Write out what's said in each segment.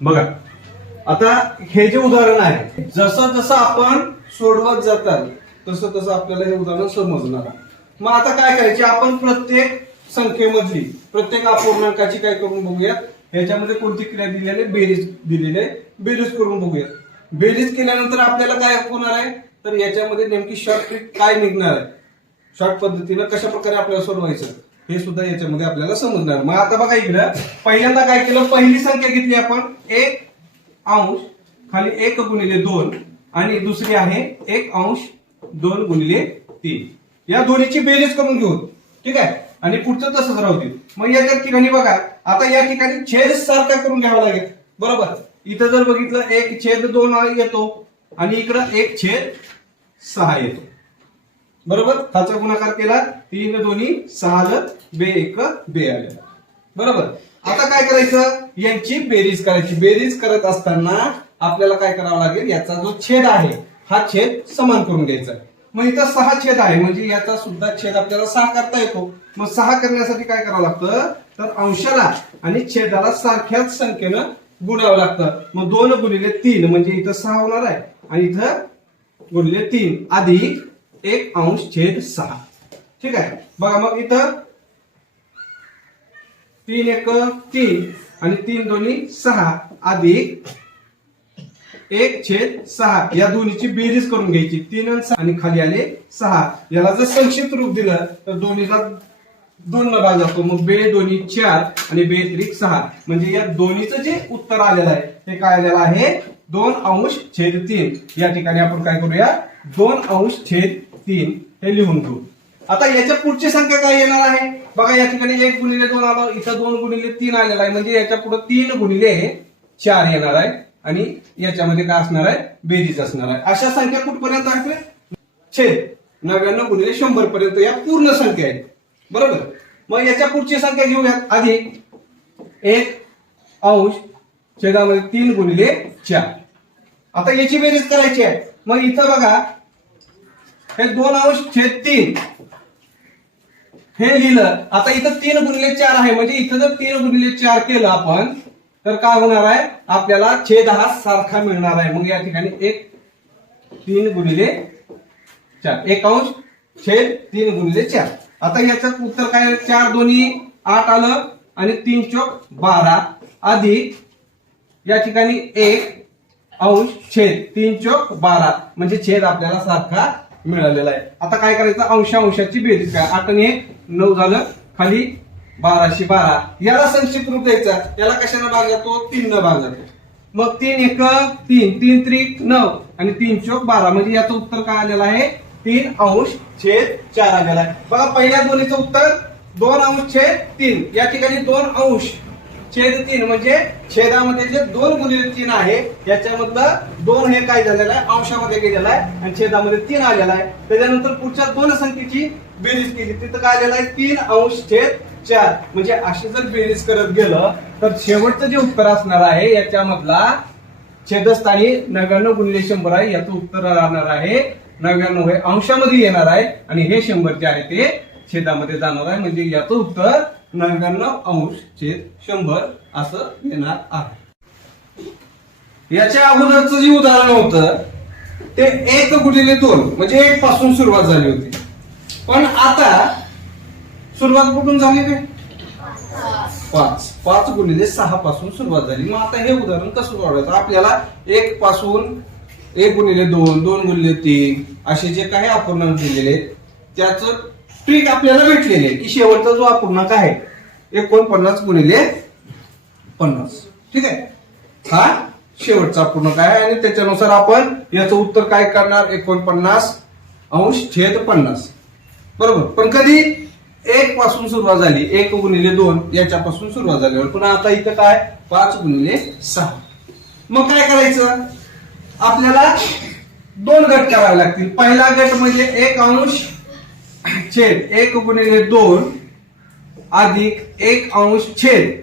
बघा. आता हे जे उदाहरण आहे जसं जसं आपण सोडवत जातात तसं तसं आपल्याला हे उदाहरण समजणार. मग आता काय करायचे? आपण प्रत्येक संख्येमधली प्रत्येक अपूर्णांकाची काय करून बघूयात ह्याच्यामध्ये कोणती क्रिया दिलेली आहे? बेरीज दिलेली आहे. बेरीज करून बघूयात बेरीज केल्यानंतर आपल्याला काय होणार आहे? तर याच्यामध्ये नेमकी शॉर्ट ट्रिक काय निघणार आहे? शॉर्ट पद्धतीनं कशा प्रकारे आपल्याला सोडवायचं? हे सुद्धा याच्यामध्ये आपल्याला समजणार. मग आता बघा इकडं. पहिल्यांदा काय केलं? पहिली संख्या घेतली आपण. एक अंश खाली एक गुणिले दोन आणि दुसरी आहे एक अंश दोन गुणिले तीन. या दोन्हीची बेरीज करून घेऊ. ठीक आहे? आणि पुढचं तसंच राहू दे. मग याच्या ठिकाणी बघा. आता या ठिकाणी छेद सारखा करून घ्यावा लागेल. बरोबर? इथं जर बघितलं एक छेद दोन येतो आणि इकडं एक छेद सहा येतो. बरोबर? खाचा गुणाकार केला. तीन दोन्ही सहा बे एक बे आले. बरोबर? आता काय करायचं? यांची बेरीज करायची. बेरीज करत असताना आपल्याला काय करावं लागेल? याचा जो छेद आहे हा छेद समान करून घ्यायचा. मग इथं सहा छेद आहे म्हणजे याचा सुद्धा छेद आपल्याला सहा करता येतो. मग सहा करण्यासाठी काय करावं लागतं? तर अंशाला आणि छेदाला सारख्याच संख्येनं गुणावं लागतं. मग दोन गुणिले तीन म्हणजे इथं सहा होणार आहे. आणि इथं गुणिले तीन. अधिक एक अंश छेद सहा. ठीक आहे? बघा मग इथं तीन एक तीन आणि तीन दोन्ही सहा. अधिक एक छेद सहा. या दोन्हीची बेरीज करून घ्यायची. तीन आणि सहा. आणि खाली आले सहा. याला जर संक्षिप्त रूप दिलं तर दोन्हीला दोन न भाग जातो मग बे दोन्ही चार आणि बे त्रिक सहा. म्हणजे या दोन्हीचं जे उत्तर आलेलं आहे ते काय आलेलं आहे? दोन अंश छेद तीन. या ठिकाणी आपण काय करूया? दोन अंश छेद तीन. हे लिहून घेऊ. आता याच्या पुढची संख्या काय येणार आहे? बघा या ठिकाणी एक गुणिले दोन आलं. इथं दोन गुणिले तीन आलेला आहे. म्हणजे याच्यापुढे तीन गुणिले चार येणार आहे. आणि याच्यामध्ये काय असणार आहे? बेरीज असणार आहे. अशा संख्या कुठपर्यंत आहे? छेद. नव्याण्णव गुणिले शंभर पर्यंत या पूर्ण संख्या आहेत. बरोबर? मग याच्या पुढची संख्या घेऊयात. आधी एक अंश छेदामध्ये तीन गुणिले चार. आता याची बेरीज करायची आहे. मग इथं बघा हे दोन अंश छेद तीन. हे लिहिलं. आता इथं तीन गुणिले चार आहे. म्हणजे इथं जर तीन गुणिले चार केलं आपण तर काय होणार आहे? आपल्याला छेद हा सारखा मिळणार आहे. मग या ठिकाणी एक तीन गुणिले चार. एक अंश छेद तीन गुणिले चार. आता याचं उत्तर काय? चार दोन्ही आठ आलं आणि तीन चौक बारा. अधिक या ठिकाणी एक अंश छेद तीन चौक बारा. म्हणजे छेद आपल्याला सारखा मिळालेला आहे. आता काय करायचं? अंश अंशाची बेरीज काय आठ आणि एक नऊ झालं. खाली बाराशे बारा. याला संक्षिप्त रूप द्यायचा. याला कशाने भाग जातो? तीन न भाग जातो. मग तीन एक तीन तीन त्रिक नऊ आणि तीन चौक बारा. म्हणजे याचं उत्तर काय आलेलं आहे? तीन अंश छेद चार आलेला आहे. बघा पहिल्या दोन्हीचं उत्तर दोन अंश छेद तीन. या ठिकाणी दोन अंश छेद तीन म्हणजे छेदामध्ये जे दोन गुणिले तीन आहे याच्यामधलं दोन हे काय झालेलं आहे? अंशामध्ये गेलेलं आहे आणि छेदामध्ये तीन आलेला आहे. त्याच्यानंतर पुढच्या दोन संख्येची बेरीज केली. तिथं काय आलेलं आहे? तीन अंश छेद चार. म्हणजे अशी जर बेरीज करत गेलं तर शेवटचं जे उत्तर असणार आहे याच्यामधला छेदस्थानी नव्याण्णव गुणिले शंभर आहे. याचं उत्तर राहणार आहे नव्याण्णव हे अंशामध्ये येणार आहे. आणि हे शंभर जे आहे ते छेदामध्ये जाणार आहे. म्हणजे याचं उत्तर नव्याण्णव अंश छेद शंभर असं येणार आहे. याच्या अगोदरचं जे उदाहरण होतं ते एक गुणिले दोन म्हणजे एक पासून सुरुवात झाली होती. पण आता सुरुवात कुठून झाली ते पाच. पाच गुणिले सहा पासून सुरुवात झाली. मग आता हे उदाहरण कसं सोडवायचं? आपल्याला एक पासून एक गुणिले दोन दोन गुणिले तीन असे जे काही अपूर्णांक दिलेले आहेत, त्याचं ट्रिक आपल्याला भेटलेले आहे की शेवटचा जो अपूर्णांक आहे एकोणपन्नास गुणिले पन्नास. ठीक आहे? हा शेवटचा अपूर्णांक आहे आणि त्याच्यानुसार आपण याचं उत्तर काय करणार? एकोणपन्नास अंश छेद पन्नास. बरोबर? पण कधी? एक पासून सुरुवात झाली. एक गुणिले दोन याच्यापासून सुरुवात झाली. पुन्हा आता इथं काय? पाच गुणिले सहा. मग काय करायचं? आपल्याला दोन गट करावे लागतील. पहिला गट म्हणजे एक अंश छेद, एक गुणिले दोन अधिक एक अंश छेद.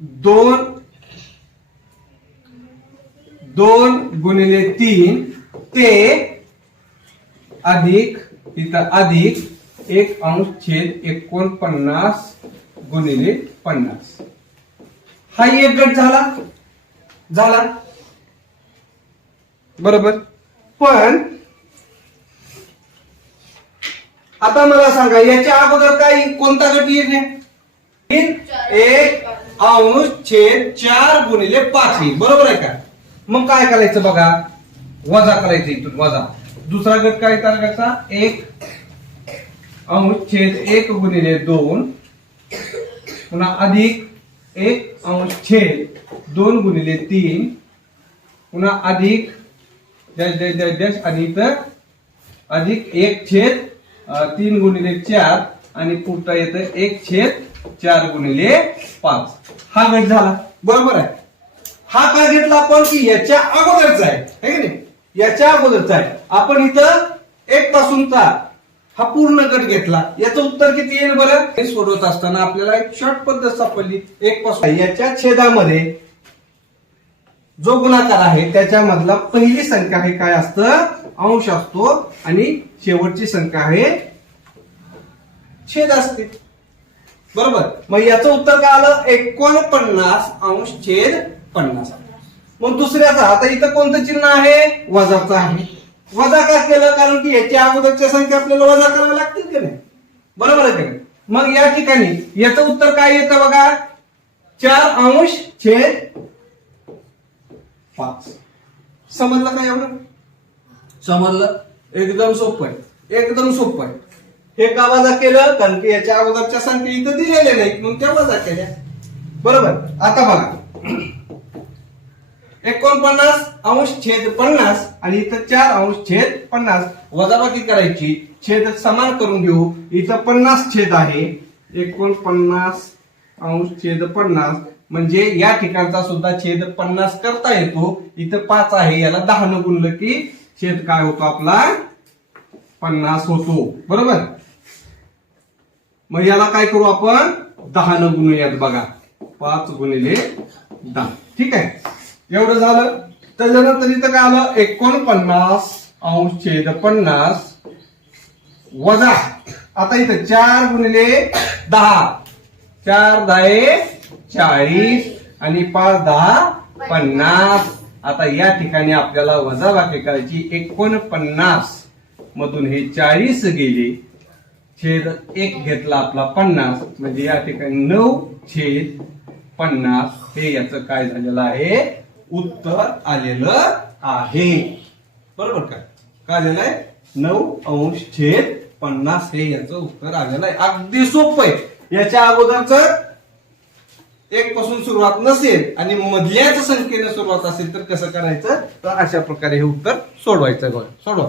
दोन दोन गुणिले तीन, ते अधिक, इथं अधिक एक अंश छेद एकोणपन्नास गुणिले पन्नास. हा एक गट झाला. झाला? बरोबर. पण आता मला सांगा याच्या अगोदर काय कोणता गट येईल? तीन एक अंश छेद चार गुणिले पाच येईल. बरोबर आहे का? मग काय करायचं बघा? वजा करायचं इथून वजा. दुसरा गट काय करायचा एक अंश छेद एक गुणिले दोन. पुन्हा अधिक एक अंश छेद. दोन गुणिले तीन पुन्हा अधिक डॅश डॅश डॅश डॅश आणि इथं अधिक एक छेद तीन गुणिले चार आणि पुढचा येतं एक छेद चार गुणिले पाच. हा गट झाला. बरोबर आहे. हा काय घेतला आपण की याच्या अगोदरचा आहे. की नाही? याच्या अगोदरचा आहे. आपण इथं एक पासूनचा हा पूर्ण गट घेतला. याचं उत्तर किती येईल बरं? हे सोडवत असताना आपल्याला एक शॉर्ट पद्धत सापडली. एक पासून. याच्या छेदामध्ये जो गुणाकार आहे त्याच्यामधला पहिली संख्या हे काय असतं? अंश असतो आणि शेवटची संख्या आहे छेद असते. बरोबर? मग याचं उत्तर काय आलं? एकोणपन्नास अंश छेद पन्नास. मग दुसऱ्याचा आता इथं कोणतं चिन्ह आहे? वजाचं आहे. वजा का केलं? कारण की याच्या अगोदरच्या संख्या आपल्याला वजा कराव्या लागतील की नाही? बरोबर आहे का? मग या ठिकाणी याचं उत्तर काय येतं बघा? चार अंश छेद पाच. समजलं का एवढं? समजलं. एकदम सोपं आहे. एकदम सोपं आहे. हे का वजा केलं? कारण की याच्या अगोदरच्या संख्या इथं दिलेल्या नाहीत म्हणून त्या वजा केल्या. बरोबर? आता बघा. एकोणपन्नास अंश छेद पन्नास आणि इथं चार अंश छेद पन्नास. वजाबाकी करायची. छेद समान करून घेऊ. इथं पन्नास छेद आहे. एकोणपन्नास अंश छेद पन्नास. म्हणजे या ठिकाणचा सुद्धा छेद पन्नास करता येतो. इथं पाच आहे. याला दहा न गुणलं की छेद काय होतो आपला? पन्नास होतो. बरोबर? मग याला काय करू आपण? दहा न गुणूयात बघा. पाच गुणिले दहा. ठीक आहे? एवढं झालं. त्याच्यानंतर इथं काय आलं? एकोणपन्नास अंश छेद पन्नास वजा. आता इथं चार गुणिले दहा. चार दहा चाळीस आणि पाच दहा पन्नास. आता या ठिकाणी आपल्याला वजाबाकी करायची एकोणपन्नास मधून हे चाळीस गेले. छेद एक घेतला आपला पन्नास. म्हणजे या ठिकाणी नऊ छेद पन्नास. हे याचं काय झालेलं आहे? उत्तर आलेलं आहे. बरोबर काय काय आलेलं आहे? नऊ अंश छेद पन्नास हे याचं उत्तर आलेलं आहे. अगदी सोपं आहे. याच्या अगोदरच एक पासून सुरुवात नसेल आणि मधल्याच संख्येने सुरुवात असेल तर कसं करायचं? तर अशा प्रकारे हे उत्तर सोडवायचं बघा. सोडवा.